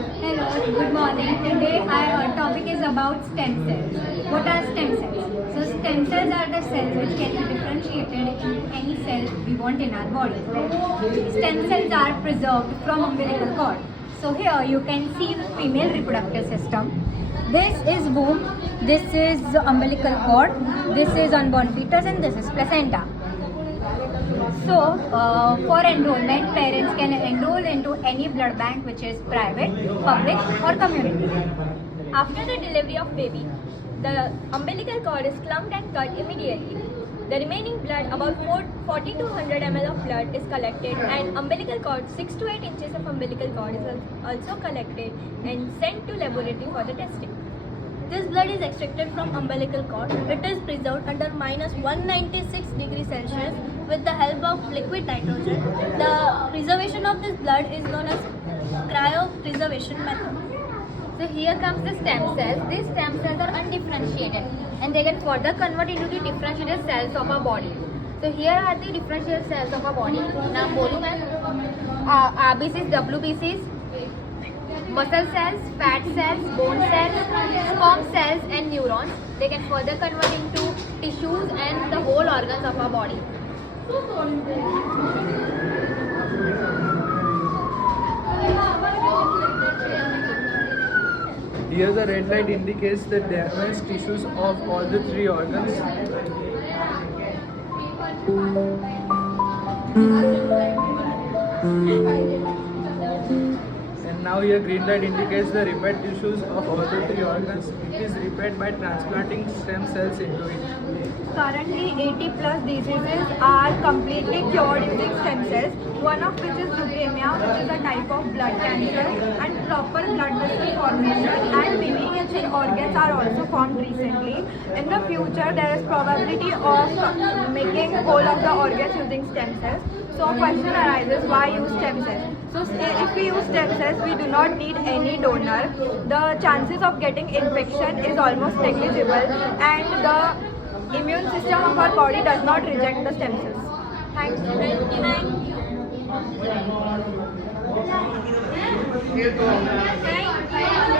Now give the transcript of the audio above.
Hello, good morning. Today our topic is about stem cells. What are stem cells? So stem cells are the cells which can be differentiated into any cell we want in our body. Stem cells are preserved from umbilical cord. So here you can see the female reproductive system. This is womb, this is the umbilical cord, this is unborn fetus and this is placenta. So, for enrollment, parents can enroll into any blood bank which is private, public or community. After the delivery of baby, the umbilical cord is clumped and cut immediately. The remaining blood, about 40 to 100 ml of blood is collected, and umbilical cord, 6 to 8 inches of umbilical cord is also collected and sent to laboratory for the testing. This blood is extracted from umbilical cord. It is preserved under minus 196 degrees Celsius with the help of liquid nitrogen. The preservation of this blood is known as cryopreservation method. So here comes the stem cells. These stem cells are undifferentiated and they get further converted into the differentiated cells of our body. So here are the differentiated cells of our body. नाम बोलूँ मैं RBCs, WBCs, muscle cells, fat cells, bone cells, sperm cells and neurons. They can further convert into tissues and the whole organs of our body. Here the red light indicates the damaged tissues of all the three organs. And now here green light indicates the repaired tissues of all the three organs. It is repaired by transplanting stem cells into it. Currently, 80 plus diseases are completely cured using stem cells, one of which is leukemia, which is a type of blood cancer, and proper blood vessel formation and miniature organs are also formed recently. In the future, there is probability of making whole of the organs using stem cells. So a question arises, why use stem cells? So if we use stem cells, we do not need any donor. The chances of getting infection is almost negligible, and the immune system of our body does not reject the stem cells. Thank you. Thank you.